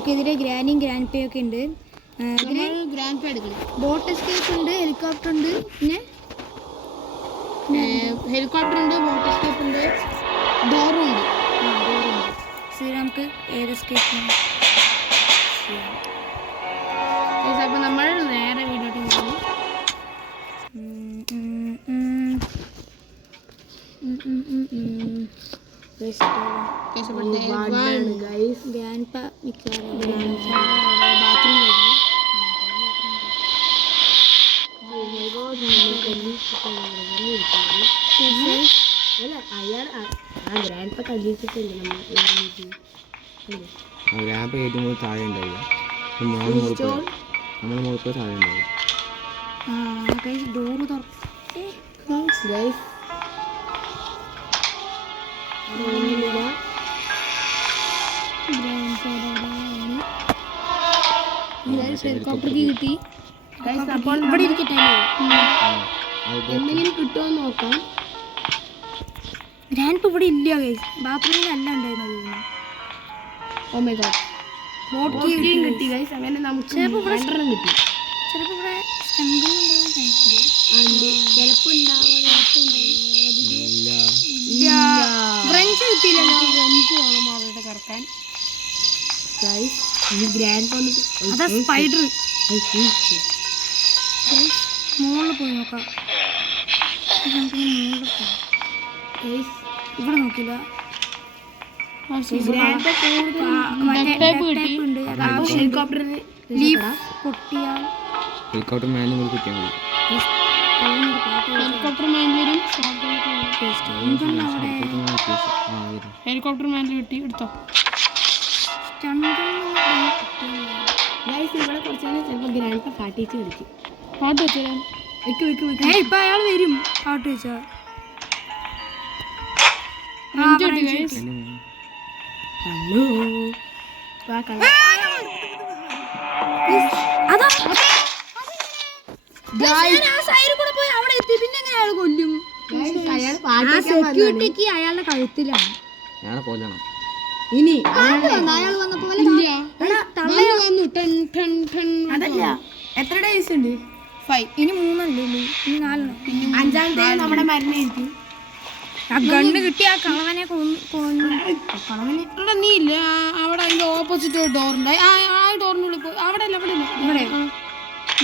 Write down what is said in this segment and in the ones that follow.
നമുക്കെതിരെ ഗ്രാനിയും ഗ്രാൻഡ് പേ ഒക്കെ ഉണ്ട്. ഗ്രാൻഡ് പേ എടുക്കണം. ബോട്ട് എസ്കേപ്പ് ഉണ്ട്, ഹെലികോപ്റ്റർ ഉണ്ട്, പിന്നെ ഹെലികോപ്റ്റർ ഉണ്ട്, ബോട്ട് എസ്കേപ്പ് ഉണ്ട്, ഡോറും ഉണ്ട്. ശരി, നമുക്ക് ഏത് എസ്കേപ്പ്? അപ്പോൾ നമ്മൾ നേരെ വീട്ടിലോട്ട് പോകുന്നു. ഏറ്റവും താഴെ ഉണ്ടാവില്ല, നമ്മുടെ മുഖത്ത് താഴെ ഉണ്ടാവില്ല. ഡോറ് ഹെലികോപ്റ്റർക്ക് കിട്ടി. ഇവിടെ ഇരിക്കട്ടെ, എന്തെങ്കിലും കിട്ടുമോ നോക്കാം. ഗ്രാൻഡ് ഇവിടെ ഇല്ല ഗൈസ്, ബാത്റൂമിലല്ല ഉണ്ടായിരുന്നത്. ഓ മൈ ഗോഡ്, ബോട്ടിയും കിട്ടി ഗൈസ്. അങ്ങനെ നമുക്ക് ചിലപ്പോൾ ഇവിടെ രണ്ടെണ്ണം കിട്ടി. ചിലപ്പോൾ ഇവിടെ സ്റ്റംഗുണ്ടാവാൻ കഴിച്ചില്ല. ചിലപ്പോൾ ഫ്രഞ്ച് കിട്ടിയില്ലല്ലോ. ഫ്രഞ്ച് വേണം അവരുടെ കറക്കാൻ. അതാ സ്പൈഡർ. മുകളിൽ പോയി നോക്കാം. ഇവിടെ നോക്കില്ല. ഹെലികോപ്റ്റർ മാനുവൽ കൂടി കിട്ടിയാൽ മതി. ഹെലികോപ്റ്റർ മാനുവൽ വരും. ഹെലികോപ്റ്റർ മാനുവൽ കിട്ടി, എടുത്തോ. ഇവിടെ കുറച്ച് ചിലപ്പോൾ ഗ്രാൻഡ് പാട്ട് വെച്ച് കളിക്കും. പാട്ട് വെച്ചാൽ ഇപ്പൊ അയാൾ വരും. പാട്ട് വെച്ചാ ഹലോ കൊല്ലും. സെക്യൂരിറ്റിക്ക് അയാളുടെ കഴുത്തിലാണ്. ഇനി അയാൾ വന്നപ്പോ അതല്ല, എത്ര ഡേയ്സ് ഉണ്ട്? 5. ഇനി 3 അല്ലേ ഉള്ളൂ, ഇനി 4. 5-ാമത്തെ നമ്മുടെ മരുന്നായിരിക്കും. ആ ഗണ്ണ് കിട്ടി ആ കളവനെ കൊന്നു. നീ ഇല്ല അവിടെ, അതിന്റെ ഓപ്പോസിറ്റ് ഡോറുണ്ട്. ആ ഡോറിനുള്ളിൽ പോയി. അവിടെ അല്ല, അവിടെ ഇവിടെ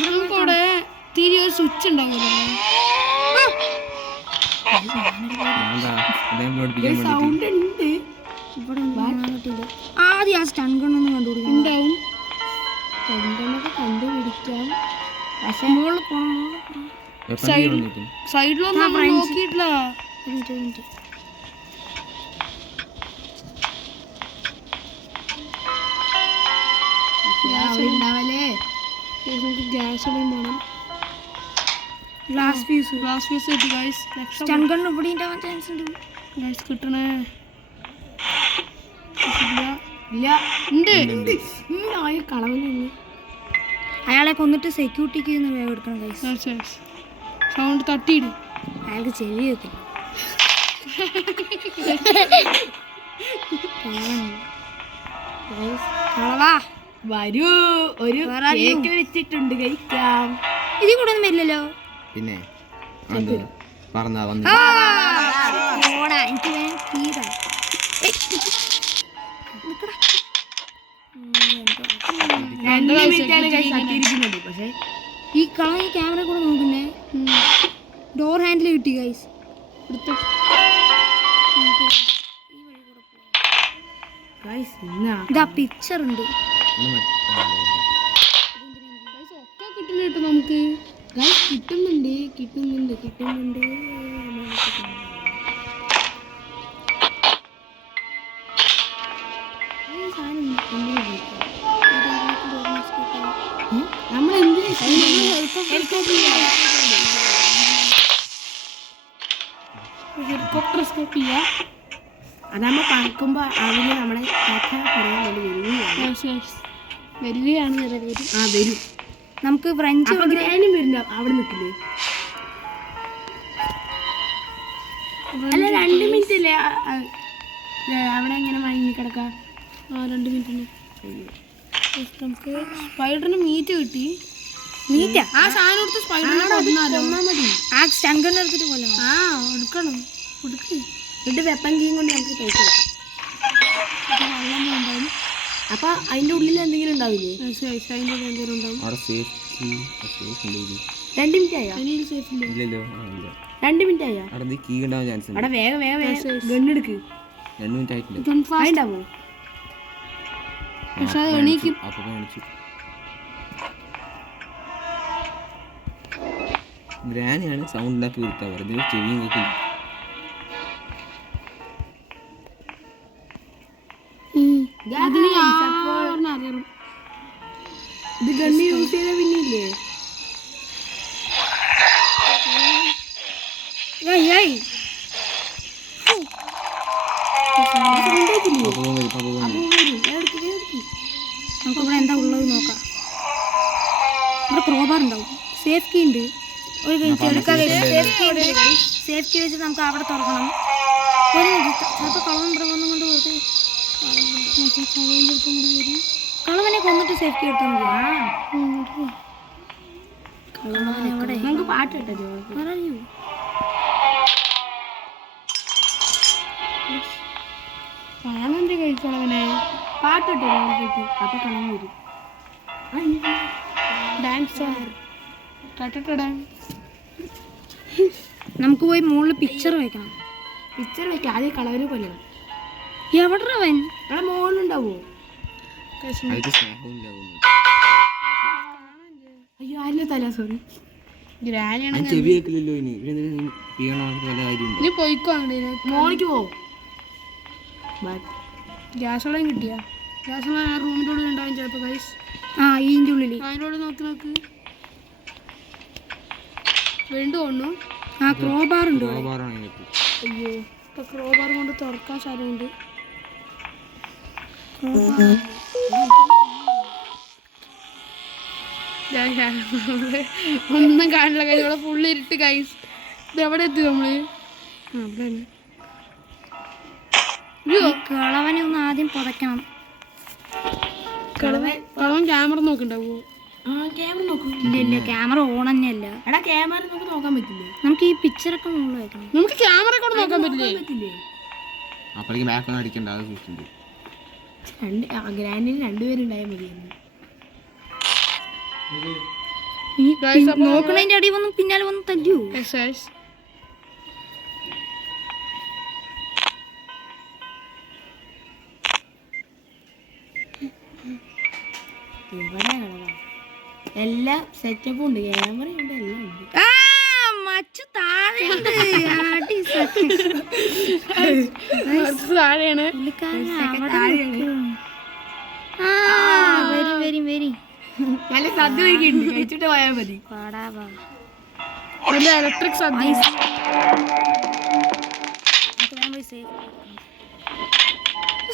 നമുക്കവിടെ തിരി ഒരു സ്വിച്ച് ഉണ്ടാവുമല്ലോ. സൗണ്ട് ഉണ്ട്. ആദ്യം ആ സ്റ്റൺ ഗണ്ണൊന്നും കണ്ടുപിടിക്കും. ഉണ്ടാവും, സ്റ്റൺഗണ്ണൊക്കെ കണ്ടുപിടിക്കാം. പക്ഷെ മുകളിൽ പോണം. സൈഡിലൊന്നും നമ്മൾ നോക്കിയിട്ടില്ല. ഗ്യാസ് വേണം. ഗ്ലാസ് ഫ്യൂസ് കിട്ടി ഗൈസ്. സ്റ്റൺ ഗണ്ണ് ഇവിടെ ഉണ്ടാവാൻ ചാൻസ് ഉണ്ട് ഗൈസ്. കിട്ടണേ ഇല്ല, ഉണ്ട്. കളവനുണ്ട്. അയാളെ കൊന്നിട്ട് സെക്യൂരിറ്റിക്ക് വേഗം എടുക്കണം ഗൈസ്. സൗണ്ട് തട്ടിയിട്. അയാൾക്ക് ചെവി വെക്കില്ല. വരൂ, ഒരു കേക്ക് വെച്ചിട്ടുണ്ട്, കഴിക്കാം. ഇതിൽ കൂടെ ഒന്നും വരില്ലല്ലോ. പിന്നെ പറഞ്ഞാ വന്നു. എനിക്ക് തീരാ. പക്ഷേ ഈ കളർ ഈ ക്യാമറ കൂടെ നോക്കുന്നേ. ഡോർ ഹാൻഡിൽ കിട്ടി ഗൈസ്. ഇതാ പിക്ചർ ഉണ്ട്. ഒക്കെ കിട്ടുന്നുണ്ട് നമുക്ക്. കിട്ടുന്നുണ്ട്. നമ്മൾ ഹെലികോപ്റ്റർ സ്കോപ്പ് ചെയ്യാം. അതാകുമ്പോൾ പറക്കുമ്പോൾ അതിന് നമ്മളെ പറയാൻ വരികയാണ്. വരും. നമുക്ക് ഫ്രഞ്ച് ഗ്രാനും വരുന്ന അവിടെ നിൽക്കില്ലേ? അല്ല, 2 മിനിറ്റ് അല്ലേ അവിടെ എങ്ങനെ മയങ്ങി കിടക്കാം? 2 മിനിറ്റ്. നമുക്ക് സ്പൈഡറിന് മീറ്റ് കിട്ടി. മീറ്റാ ആ സാധനം എടുത്ത് സ്പൈഡറിനെ കൊന്നാലോ? ആ ശങ്കറിനെ എടുത്തിട്ട് കൊല്ലണം. ആ എടുക്കണം. എടുക്ക്. എന്നിട്ട് വെപ്പൻ കീയും കൊണ്ട് നമുക്ക് കഴിച്ചു വെള്ളം വേണ്ടാവും. അപ്പൊ അതിന്റെ ഉള്ളിൽ എന്തെങ്കിലും ഉണ്ടാവില്ലേ? അതിൻ്റെ എന്തെങ്കിലും ഉണ്ടാവും. അവിടെ സേഫ്റ്റി ഉണ്ട് ഇത്. 2 മിനിറ്റ് ആയോ? അതിന് സേഫ് ഇല്ല. ഇല്ലല്ലോ ഇല്ല 2 മിനിറ്റ് ആയോ? അവിടെ കീ ഉണ്ടാവാൻ ചാൻസ് ഉണ്ട്. അവിടെ വേഗം ഗണ്ണെടുക്ക്. 2 മിനിറ്റ് ആയിട്ടില്ല. അതുണ്ടാവോ? പക്ഷെ അത് എണീക്കും. അപ്പൊ കാണിച്ചു ഗ്രാനിയാണ് സൗണ്ട് ഉണ്ടാക്കി കൊടുത്താൽ വെറുതെ ചെവിയും കേൾക്കില്ല. ഇതിന് യാതൊരു അറിയണം. ഇത് ഗണ്ണ് യൂസ് ചെയ്ത പിന്നില്ലേ? നമുക്കിവിടെ എന്താ ഉള്ളത് നോക്കാം. ഇവിടെ ക്രോബാർ ഉണ്ടാവും. സേഫ് കീ ഉണ്ട്. ഒരു സേഫ് കീ വെച്ച് നമുക്ക് അവിടെ തുറക്കണം. ചിലപ്പോൾ കളവൻ ഇവിടെ വന്നും കൊണ്ട് വെറുതെ കളവനെ കൊന്നിട്ട് സേഫ് കീ എടുത്താൽ മതി. കളവൻ എവിടെ? നമുക്ക് പാട്ട് കിട്ടോ? പറയൂ. ഞാനെന്ത് കഴിച്ചോളവനെ? പാട്ട് കിട്ടോ? അപ്പൊ കളവൻ വരും. ഡാൻസ് നമുക്ക് പോയി മുകളിൽ പിക്ചർ വെക്കണം. പിക്ചർ വെക്കാം. ആദ്യം കളവന് കൊല്ലണം. എവിടെ അവൻ? അവിടെ മോളുണ്ടാവോ? അതിന് സ്നേഹവും ഇല്ലാവുന്നു. അയ്യോ ആരുടെ തല? സോറി. ഗ്രാനിയാണ്. അതിന് ചെവി കേൾക്കില്ലല്ലോ. ഇനി ചെയ്യണോ വല്ല കാര്യമുണ്ട്. നീ പോയിക്കോ. അങ്ങനെ മോളിക്ക് പോവും. ഗ്യാസ് വെള്ളം കിട്ടിയാ? ഗ്യാസ് വെള്ളം ആ റൂമിൻ്റെ ഉള്ളിൽ ഉണ്ടാവും ചിലപ്പോൾ. ഗൈസ് ഇതിൻ്റെ ഉള്ളിൽ അതിനോട് നോക്ക്. വീണ്ടും ഒന്നു. ക്രോബാർ ഉണ്ട്. ക്രോബാറാണ് അതിനകത്ത്. അയ്യോ ഇപ്പൊ ക്രോബാർ കൊണ്ട് തുറക്കാൻ സ്ഥലമുണ്ട്. ഒന്നും കാണില്ല. കൈ ഇവിടെ ഫുള്ള് ഇരുട്ട്. ഗൈസ് ഇത് എവിടെ എത്തി നമ്മള്? അവിടെ തന്നെ. കളവനെ ഒന്ന് ആദ്യം പുതയ്ക്കണം. കളവൻ ക്യാമറ നോക്കണ്ടാവോ? ക്യാമറ നോക്കും. ഇല്ല ക്യാമറ ഓൺ തന്നെയല്ല. എടാ ക്യാമറ നമുക്ക് നോക്കാൻ പറ്റില്ലേ? നമുക്ക് ഈ പിക്ചറൊക്കെ മുകളിൽ വെക്കണം. നമുക്ക് ക്യാമറ കൂടെ നോക്കാൻ പറ്റില്ലേ? അപ്പോഴേക്ക് ബാക്കൊന്നും അടിക്കണ്ട. അത് സൂക്ഷിച്ചിട്ടുണ്ട്. ഗ്രാൻഡിന് 2 പേരുണ്ടായാൽ മതിയായിരുന്നു. നോക്കണതിന്റെ അടി വന്ന് പിന്നാലെ വന്ന് തല്ലൂ. ഇവിടെ എല്ലാ സെറ്റപ്പും ഉണ്ട്. ക്യാമറ ഉണ്ട്. എല്ലാം ഉണ്ട്. മച്ചു താഴെയുണ്ട്. താഴെയാണ്. വെരി നല്ല സദ്യ ഒരുക്കിയിട്ടുണ്ട്. കഴിച്ചിട്ട് പോയാൽ മതി. ഇലക്ട്രിക് സദ്യ.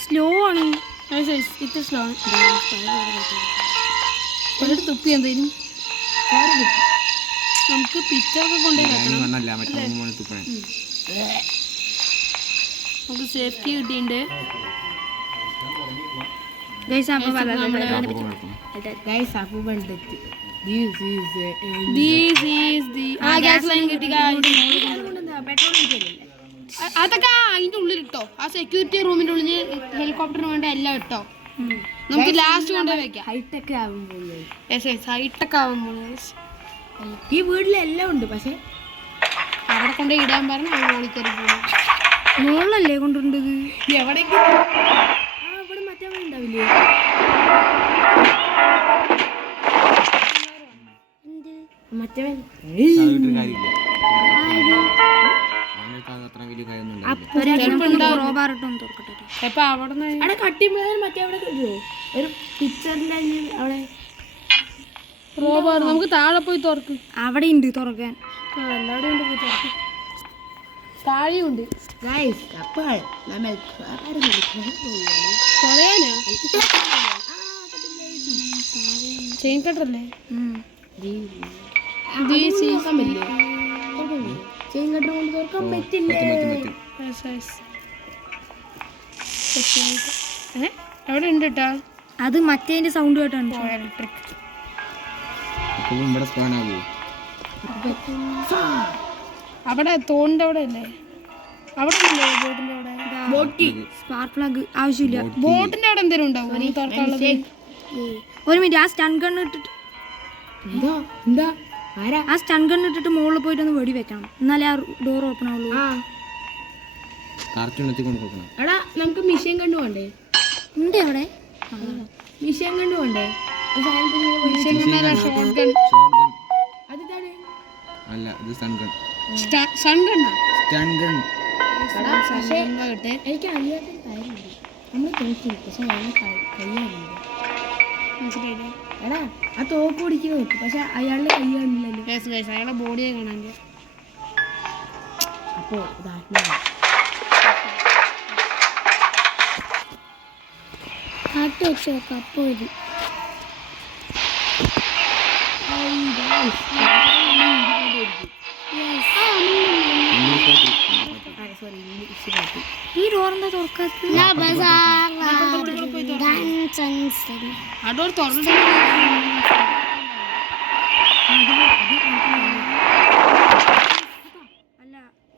സ്ലോ ആണ്. ഇത് സ്ലോ ആണ്. ഒരു തുപ്പി എന്തായാലും നമുക്ക് പിക്ചറൊക്കെ കൊണ്ടുപോയി വെക്കണം. മണ്ണല്ല മറ്റേ മോളിൽ തുപ്പണേ. നമുക്ക് സേഫ്റ്റി കിട്ടിയിട്ടുണ്ട്. ഗൈസ് അപ്പൂപ്പൻ തെറ്റ്. ഗ്യാസ് ലൈൻ കിട്ടി. പെട്രോൾ കിട്ടിയല്ലേ? അതൊക്കെ അതിന്റെ ഉള്ളിൽ ഇട്ടോ. ആ സെക്യൂരിറ്റി റൂമിന്റെ ഉള്ളിൽ ഹെലികോപ്റ്ററിന് വേണ്ട എല്ലാം ഇട്ടോ. നമുക്ക് ലാസ്റ്റ് കൊണ്ടുപോയി വെക്കാം. ഹൈടെക് ആകുമ്പോൾ ഹൈടെക് ആവുമ്പോൾ ഈ വീട്ടിലെല്ലാം ഉണ്ട്. പക്ഷെ അവിടെ കൊണ്ട് ഇടാൻ പറഞ്ഞ ഓടിക്കറി പോകും. മുകളിലല്ലേ കൊണ്ടുണ്ടത്? എവിടെയെങ്കിലും ഇവിടെ മറ്റേ ഉണ്ടാവില്ലേ? മറ്റേ കാര്യമില്ല. അത്ര വലിയ കാര്യമൊന്നും ക്രോബാർ ഇട്ടൊന്ന് തുറക്കട്ടെ. അപ്പൊ അവിടെ അവിടെ കട്ടിമ്പോ മറ്റേ അവിടെ കിട്ടുമോ? ഒരു പിക്ചറിന്റെ അവിടെ റോബാർ നമുക്ക് താഴെ പോയി തുറക്കും. അവിടെ ഉണ്ട് തുറക്കാൻ. എല്ലാവരും ഉണ്ട്. പോയി തുറക്കും. താഴെയുണ്ട്. അപ്പോൾ നമ്മൾ പറയാനാ ചെയിൻ കട്ടറല്ലേ? ചെയിൻ കട്ടർ കൊണ്ട് തുറക്കാൻ പറ്റില്ലേ? എവിടെ ഉണ്ട് കേട്ടാ? അത് മറ്റേതിന്റെ സൗണ്ട് കേട്ടാണ്. ഇലക്ട്രിക്. അപ്പോൾ ഇവിടെ സ്പാൻ ആകുമോ? അവിടെ തോണിന്റെ അവിടെ അല്ലേ? അവിടെ അല്ലേ ബോട്ടിന്റെ അവിടെ? സ്പാർക്ക് പ്ലഗ് ആവശ്യമില്ല. ബോട്ടിന്റെ അവിടെ എന്തെങ്കിലും ഉണ്ടാവും തുറക്കാനുള്ളത്. ഒരു മിനിറ്റ്, ആ സ്റ്റൺ ഗൺ ഇട്ടിട്ട് എന്താ ആരാ ആ സ്റ്റൺ ഗൺ ഇട്ടിട്ട് മുകളിൽ പോയിട്ട് ഒന്ന് വെടി വെക്കണം, എന്നാലേ ആ ഡോർ ഓപ്പൺ ആവുള്ളൂ. കാർട്ടൂണെത്തി കൊണ്ട് കൊടുക്കണം. എടാ നമുക്ക് മിഷീൻ കണ്ടു പോണ്ടേ? ഉണ്ട് അവിടെ. മിഷീൻ കണ്ടു പോണ്ടേ? Short gun. ഷോർട്ട് ഗൺ അതിതാണ്. അല്ല, ഇത് സ്റ്റൺ ഗൺ. സൺ ഗണ്ണാ? Stun gun. എനിക്ക് അറിയാത്ത കാര്യമില്ല. നമ്മൾ തോക്കില്ല, പക്ഷെ അയാളെ കയ്യാണില്ല. മനസ്സിലായില്ലേ? എടാ ആ തോക്ക് പിടിക്കുന്ന നോക്കും, പക്ഷെ അയാളുടെ കയ്യാണില്ലല്ലോ. അയാളെ ബോഡിയെ കാണാൻ. അപ്പോ ഇതാത്മാവാ. കാട്ട് വെച്ച് നോക്കാം, അപ്പോൾ വരും. ഈ ഡോർ എന്താ തുറക്കാത്തത്? അതോട് തുറന്നു.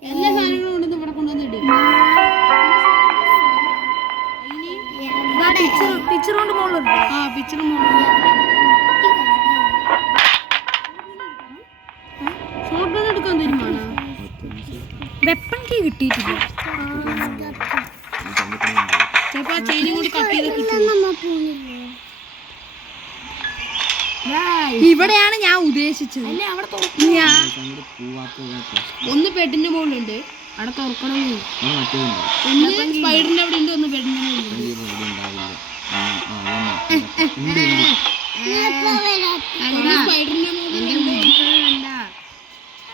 എല്ലാ സാധനങ്ങളും കൊണ്ടൊന്നും ഇവിടെ കൊണ്ടുവന്നിട്ട് പിക്ചർ കൊണ്ട് മുകളിലുണ്ട്. പിക്ചർ ഷോർട്ട് ഗൺ എടുക്കാൻ തരുമാണ്. വെപ്പൺ കീ കിട്ടിയിട്ടില്ല. ചിലപ്പോ ആ ചെയിനും കൂടി കട്ട് ചെയ്ത് കിട്ടും. ഇവിടെയാണ് ഞാൻ ഉദ്ദേശിച്ചത്. ഒന്ന് ബെഡിന്റെ മുകളിലുണ്ട്, അവിടെ തുറക്കണം. മറ്റേതുണ്ട്. ഒന്ന് സ്പൈഡറിന്റെ അവിടെ ഉണ്ട്, ഒന്ന് ബെഡിന്റെ മുകളിലുണ്ട്. സ്പൈഡറിന്റെ മുകളിലുണ്ട്.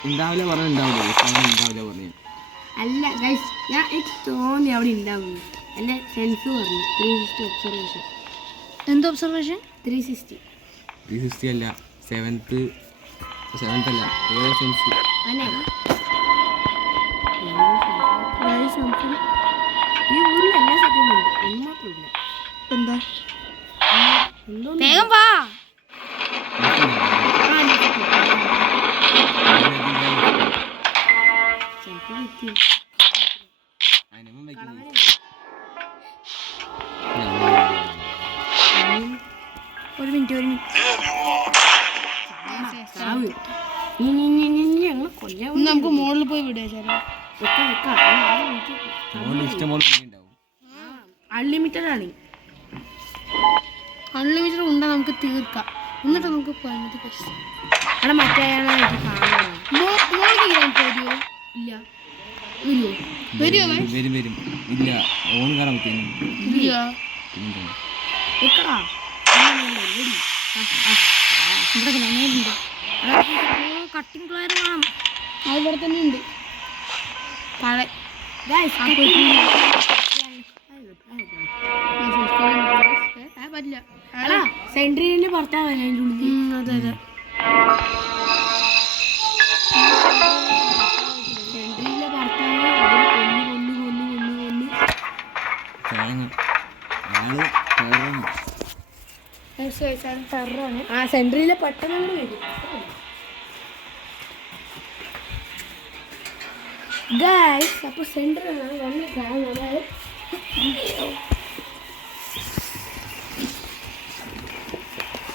ഉണ്ടാവില്ല പറഞ്ഞിട്ടുണ്ടാവില്ല പറഞ്ഞു. അല്ല ഗൈസ്, ഞാൻ എനിക്ക് തോന്നി അവിടെ ഉണ്ടാവുന്നു. എൻ്റെ സെൻസ് പറഞ്ഞു 360 ഒബ്സർവേഷൻ. എന്ത് ഒബ്സർവേഷൻ? 360 360 അല്ല, സെവൻത്ത് അല്ല, ഏഴ് സെൻസ്. ഈ ഊരിൽ എല്ലാ സെറ്റും ഉണ്ട്, എന്ന് മാത്രമില്ല. എന്താ? എന്തോ വേഗം വാ. ഒരു മിനിറ്റ് ഞങ്ങൾ കൊല്ലാൻ ഇന്ന് നമുക്ക് മുകളിൽ പോയി വിടുക. ചേട്ടാ ഇഷ്ടംപോലെ ഉണ്ടാവും. അൺലിമിറ്റഡ് ആണ്. അൺലിമിറ്റഡ് ഉണ്ടാ നമുക്ക് തീർക്കാം. എന്നിട്ട് നമുക്ക് പോയത് അവിടെ മറ്റേ എനിക്ക് കാണണം. വരുമോ? ഇല്ല വരുമോ? വരും. ഇല്ല, ഓൺ കയറാൻ പറ്റും. ഇല്ല. വെക്കടാ. ഇവിടെ ഗ്രനേഡുണ്ട്. കട്ടിങ് പ്ലെയർ വേണം. അത് ഇവിടെ തന്നെ ഉണ്ട്. താഴെ പറ്റില്ല. സെൻട്രീന് പുറത്താവാൻ അതിൻ്റെ ഉള്ളിൽ. അതെ അതെ. സെൻട്രീലെ ഭർത്താവ് അവര് കൊന്നു. ടെററാണ്. ആ സെൻട്രീലെ പെട്ടെന്ന് വരും. ഗൈസ്, അപ്പോൾ സെൻട്രലാണ് നമ്മൾ കാണുന്നത്.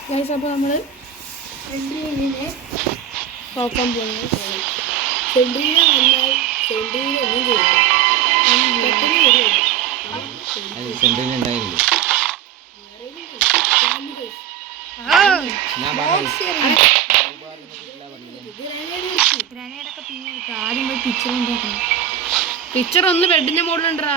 ഗൈസ്, അപ്പോൾ നമ്മൾ സെൻട്രീനെ നോക്കാൻ പോകുന്നത്. സെൻട്രീനെ വന്നാൽ സെൻട്രീനെ ഒന്നും ചെയ്യില്ല. പെട്ടെന്ന് വരുമല്ലോ. സെൻറ്ററിൽ ഉണ്ടായിരുന്നു. ഞാൻ ഗ്രനേഡൊക്കെ പിന്നെ എടുക്കാം. ആദ്യം പോയി പിക്ചർ ഉണ്ടാക്കണം. പിക്ചർ ഒന്ന് ബെഡിന്റെ മുകളിലുണ്ടാ.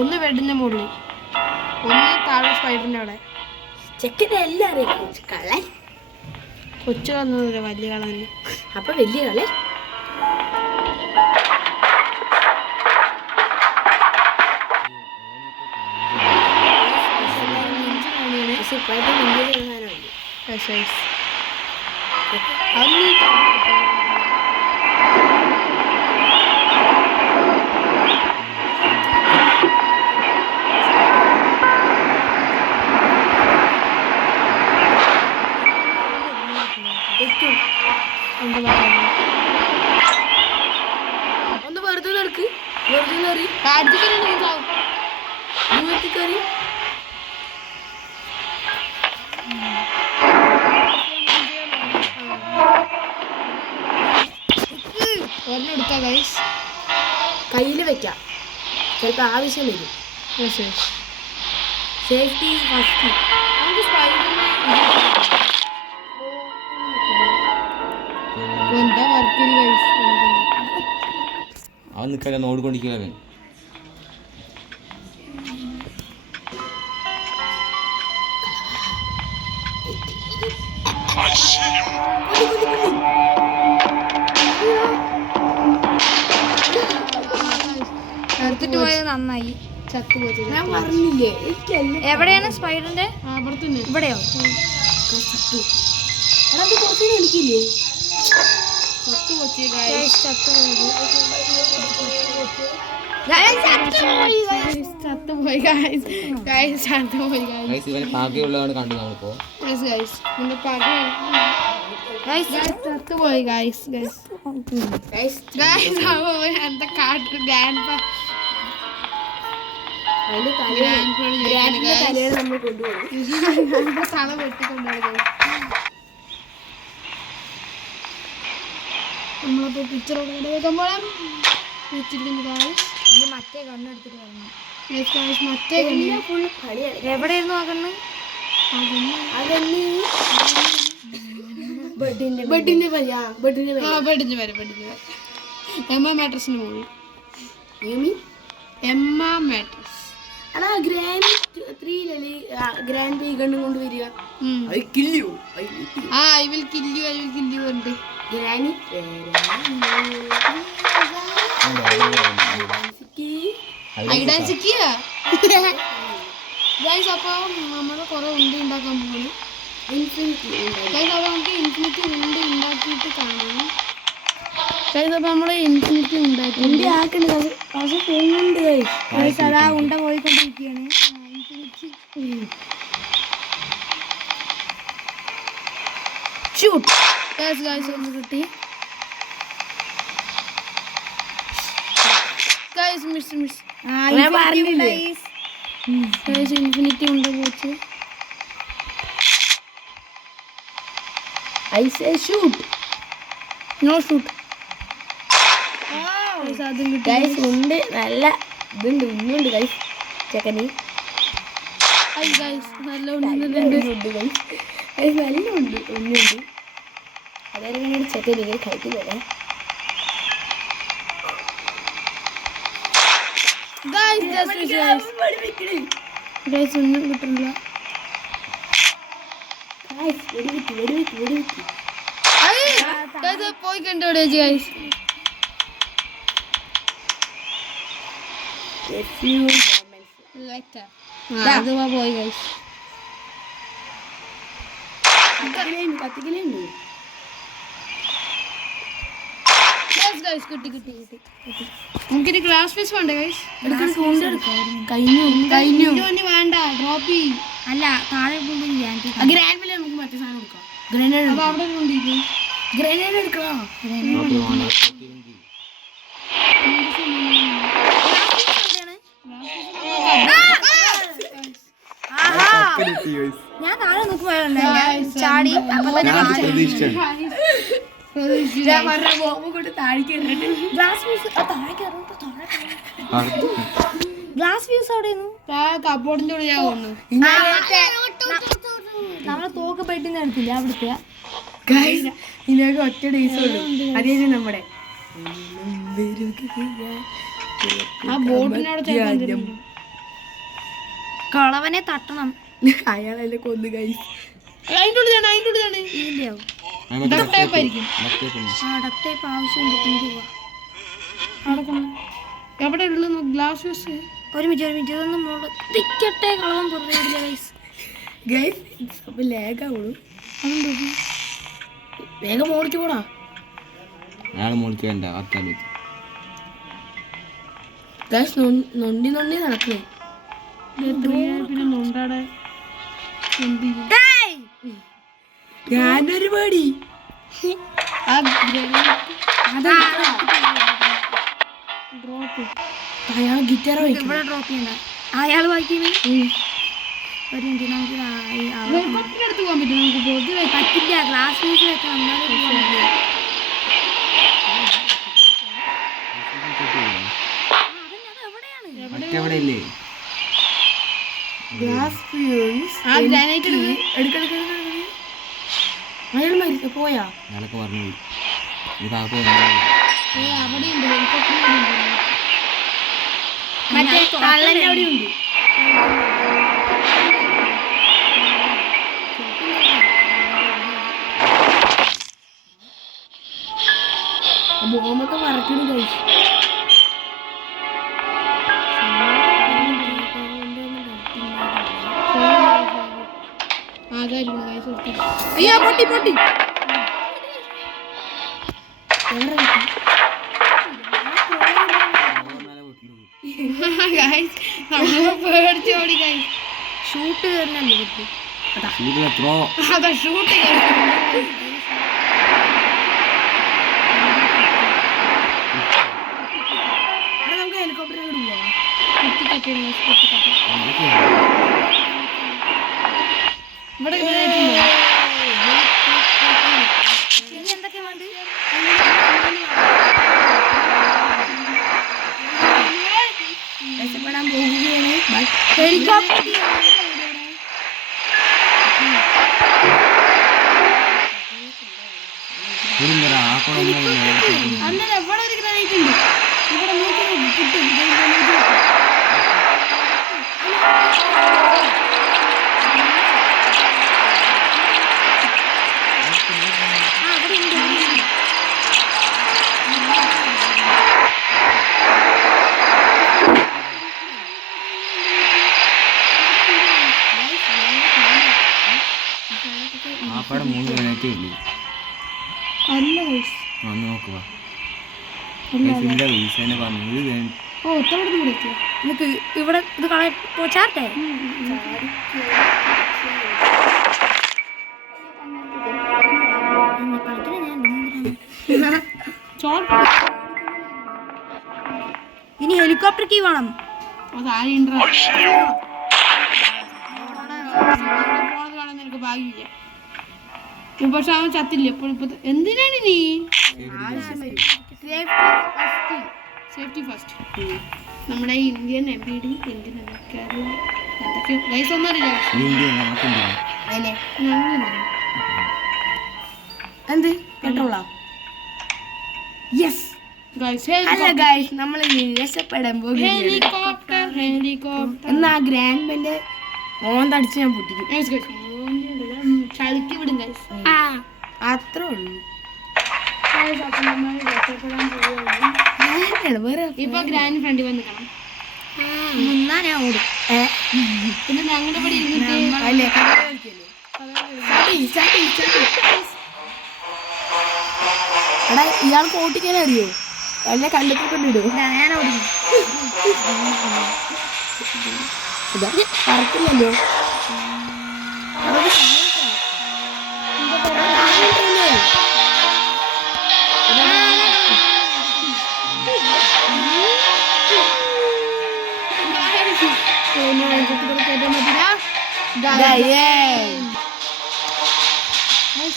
ഒന്ന് ബെഡിന്റെ മുകളിൽ, ഒന്ന് താഴെ സ്പൈഡറിന്റെ അവിടെ. ചെക്കൻ്റെ എല്ലാം അറിയാം. കളൻ കൊച്ചു കളന്നില്ല, വലിയ കളഞ്ഞു. അപ്പൊ വലിയ കളൻ. പക്ഷെ ഇപ്പോഴത്തെ ഒന്ന് വെറുതെ നടക്ക്, വെറുതെ കയറി ദൂരത്തിൽ കയറി. എടുക്കാം ഗൈസ്. കയ്യിൽ വെക്കാം, ചിലപ്പോൾ ആവശ്യം വരും. Safety first. എന്താ വർക്കിന് ഗൈസ്? അവൻ നിൽക്കാൻ ഓടിക്കൊണ്ടിരിക്കുക അവൻ. എടുത്തിട്ട് പോയത് നന്നായി. ചത്തുപോയി. ഞാൻ പറഞ്ഞില്ലേ എനിക്കല്ല. എവിടെയാണ് സ്പൈഡറിന്റെ? ഇവിടെയോ? എനിക്കില്ലേ ചത്തുപോയി ഗൈസ് ഇവന് പാകയുള്ളതാണ് കണ്ടു നമ്മളിപ്പോ. ചത്തുപോയി ഗൈസ്. എന്താ കാട്ടു ഗ്രാൻഡ് തലയിൽ നമ്മൾ കൊണ്ടുപോകും. തല വെട്ടിക്കൊണ്ടാണ് നമ്മളപ്പോ പിക്ചറോടെ വെച്ചിരിക്കുന്നു ഗൈസ്. ഇനി മറ്റേ കണ്ണെടുത്തിട്ട് വരണം. മറ്റേ ഫുള്ള് കളിയാണ്. എവിടെയായിരുന്നു ആ കണ്ണ്? ബെഡിന്റെ പനിയാ. ബെഡിന് വരെ എമ്മ മാട്രസിന് പോയി. എമ്മ മാട്രസ് എടാ ഗ്രാൻഡ് 3 ഗ്രാൻഡ് ബി ഗണ്ണും കൊണ്ട് വരിക. ഐ വിൽ കിൽ യു ഉണ്ട് ഗ്രാനി. ഗൈസ് അപ്പൊ നമ്മള് കൊറേ ഉണ്ടി ഉണ്ടാക്കാൻ പോകുന്നു. നമുക്ക് ഇൻഫിനിറ്റി ഉണ്ടി ഉണ്ടാക്കിയിട്ട് കാണാം. അപ്പൊ നമ്മള് ഇൻഫിനിറ്റി ഉണ്ടാക്കി അതാ ഉണ്ട പോയിക്കൊണ്ടിരിക്കുകയാണ്. ഒന്ന് കിട്ടി ഗൈസ്. മിസ് ഇൻഫിനിറ്റി ഉണ്ട പോച്ച്. I say shoot. No shoot. Guys ഉണ്ട്, നല്ല ഇതുണ്ട്, ഉന്നുണ്ട് ഗൈസ് ചെക്കന്. നല്ല ഉണ്ട് ഗൈസ്, നല്ല ഉണ്ട്, ഉന്നുണ്ട്. അതായത് ചെക്കൻ ഇങ്ങനെ കഴിക്കുന്നതേ. ഒന്നും കിട്ടുന്നില്ല. പോയി കണ്ടോ ഗൈസ്. പോയി ഗൈസ്. കത്തിക്കലുണ്ട്. കിട്ടി. നമുക്കിനി ഗ്ലാസ് പീസ് വേണ്ടേ ഗൈസ്? കഴിഞ്ഞു വേണ്ട, ഡ്രോപ്പ് ചെയ്യും. അല്ല, താഴെ ഗ്രാൻഡിൽ നമുക്ക് മറ്റേ സാധനം എടുക്കാം. ഗ്രനേഡ് അപ്പൊ അവിടെ കൊണ്ടിരിക്കും. ഗ്രനേഡ് എടുക്കാം. ഞാൻ താഴെ നോക്കുമ്പോഴല്ലേ ചാടി. അപ്പൊ തന്നെ ഗ്ലാസ് ഫ്യൂസ് അവിടെയായിരുന്നു. കബോർഡിന്റെ ഉള്ളിൽ ഞാൻ വന്നു. നമ്മളെ തോക്ക് പെട്ടിന്ന് എടുത്തില്ല അവിടുത്തെ. ഇതിനൊക്കെ ഒറ്റ ഡേയ്സ് ഉള്ളു. അതേ നമ്മുടെ ആ ബോർഡിനോട് കളവനെ തട്ടണം. അയാളെല്ലാം കൊന്നു ഗൈസ്. അതിൻ്റെ ഉള്ളിലാണ് ഇതിന്റെയാവും. ഡക്ക് ടേപ്പ് ആയിരിക്കും. ഡക്ക് ടേപ്പ് ആവശ്യമുണ്ട്. എവിടെ ഉള്ളു ഗ്ലാസ് യൂസ്? ഒരു മിനിറ്റ് ഇതൊന്നും മുകളിൽ തിക്കട്ടെ. കളവൻ പുറത്തേക്കില്ല ഗൈസ്. ഗൈസ് അപ്പൊ ലാഗാവുള്ളൂ. വേഗം ഓടിച്ചു പോടാ. അയാൾ മോളിക്ക് വേണ്ട അത്താല് ഗൈസ് നൊണ്ടി നടക്കണേ. പിന്നെ നൊണ്ടാടെ ഞാനൊരു പേടി. ഡ്രോപ്പ് അയാൾ ഗിറ്റാർ ഇവിടെ ഡ്രോപ്പ് ചെയ്യണ്ട. അയാൾ വായിക്കുന്നത് ഒരു മിനിറ്റ് നമുക്ക് എടുത്ത് പോകാൻ പറ്റും. നമുക്ക് പൊതുവെ പറ്റില്ല. ഗ്ലാസ് യൂസ് വെക്കണം. മറ്റെവിടെയല്ലേ ഗ്ലാസ് ഫ്യൂസ് ഗ്രാനൈറ്റ് അയാൾ മരിച്ച പോയാ. അയാളൊക്കെ പറഞ്ഞു പോയി. ഇത് ആകെ അവിടെ ഉണ്ട് ഹെലികോപ്റ്റർ മറ്റേ കള്ളന്റെ അവിടെ ഉണ്ട്. ബോംബൊക്കെ പറക്കണു ഗൈസ്. അയ്യോ പൊട്ടി പൊട്ടി. പേടിച്ച് ഓടി ഗൈസ്. ഷൂട്ട് കയറുന്നല്ലേ കിട്ടി. ത്രോ അതാ ഷൂട്ട് നമുക്ക് ഹെലികോപ്റ്റർ പോവാ. ഇവിടെ ഇനി എന്തൊക്കെ വേണ്ട? രക്ഷപ്പെടാൻ പോകുകയാണ്. ഹെലികോപ്റ്റർ അല്ല എവിടെ ഒരു ഗ്രാനൈറ്റ് ഉണ്ട്. ഇവിടെ നോക്കി കിട്ടും. ആപ്പാടെ 3 ഗ്രാനൈറ്റേ ഉള്ളൂ. അല്ല ഗൈസ്. ഒന്ന് നോക്കുക ഈസേനെ പറഞ്ഞു ഇത് ഓ ഒത്തവിടെ കൂടെ എത്തിയോ. നമുക്ക് ഇവിടെ ഇത് കളയാ ചാട്ടെ. ഇനി ഹെലികോപ്റ്റർ കീ വേണം. നിനക്ക് ഭാഗ്യമില്ല. പക്ഷെ അവൻ ചത്തില്ല. ഇപ്പോൾ ഇപ്പൊ എന്തിനാണ് നീ സേഫ്റ്റി ഫസ്റ്റ്. നമ്മുടെ ഇന്ത്യൻ MPD ഇന്ത്യൻ എന്തൊക്കെയോ ഗൈസ് ഒന്നും അറിയില്ല. എന്ത് പെട്രോളാ? യെസ് അല്ല ഗൈസ് നമ്മൾ രക്ഷപ്പെടാൻ പോകുകയാണ്. ഹെലികോപ്റ്റർ എന്നാ ഗ്രാൻഡ്മന്റെ മോന്തടിച്ച് ഞാൻ പൊട്ടിക്കും. ചളുക്കി വിടും ഗൈസ്. അത്രേ ഉള്ളൂ. ഇപ്പൊ ഗ്രാൻഡ് ഫ്രണ്ട് വന്ന് കാണാം. നിന്നാ ഞാൻ ഓടും. പിന്നെ ഞങ്ങളുടെ ഇവിടെ ഇരുന്നിട്ട് എടാ ഇയാൾക്ക് ഓട്ടിക്കാൻ അറിയോ? എന്നെ കണ്ടിട്ടുണ്ടോ? ഞാൻ ഓടിക്കും. പറക്കില്ലല്ലോ.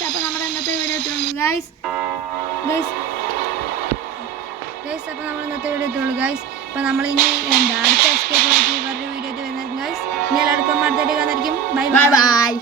അപ്പൊ നമ്മുടെ ഇന്നത്തെ വീഡിയോ എത്തുള്ളൂ ഗൈസ്. അപ്പൊ നമ്മളിനി അടുത്ത എസ്കേപ്പ് വേറൊരു വീഡിയോ വരുന്നതായിരിക്കും ഗൈസ്. ഇനി എല്ലാവർക്കും അടുത്തായിട്ട് കാണാനായിരിക്കും. Bye bye.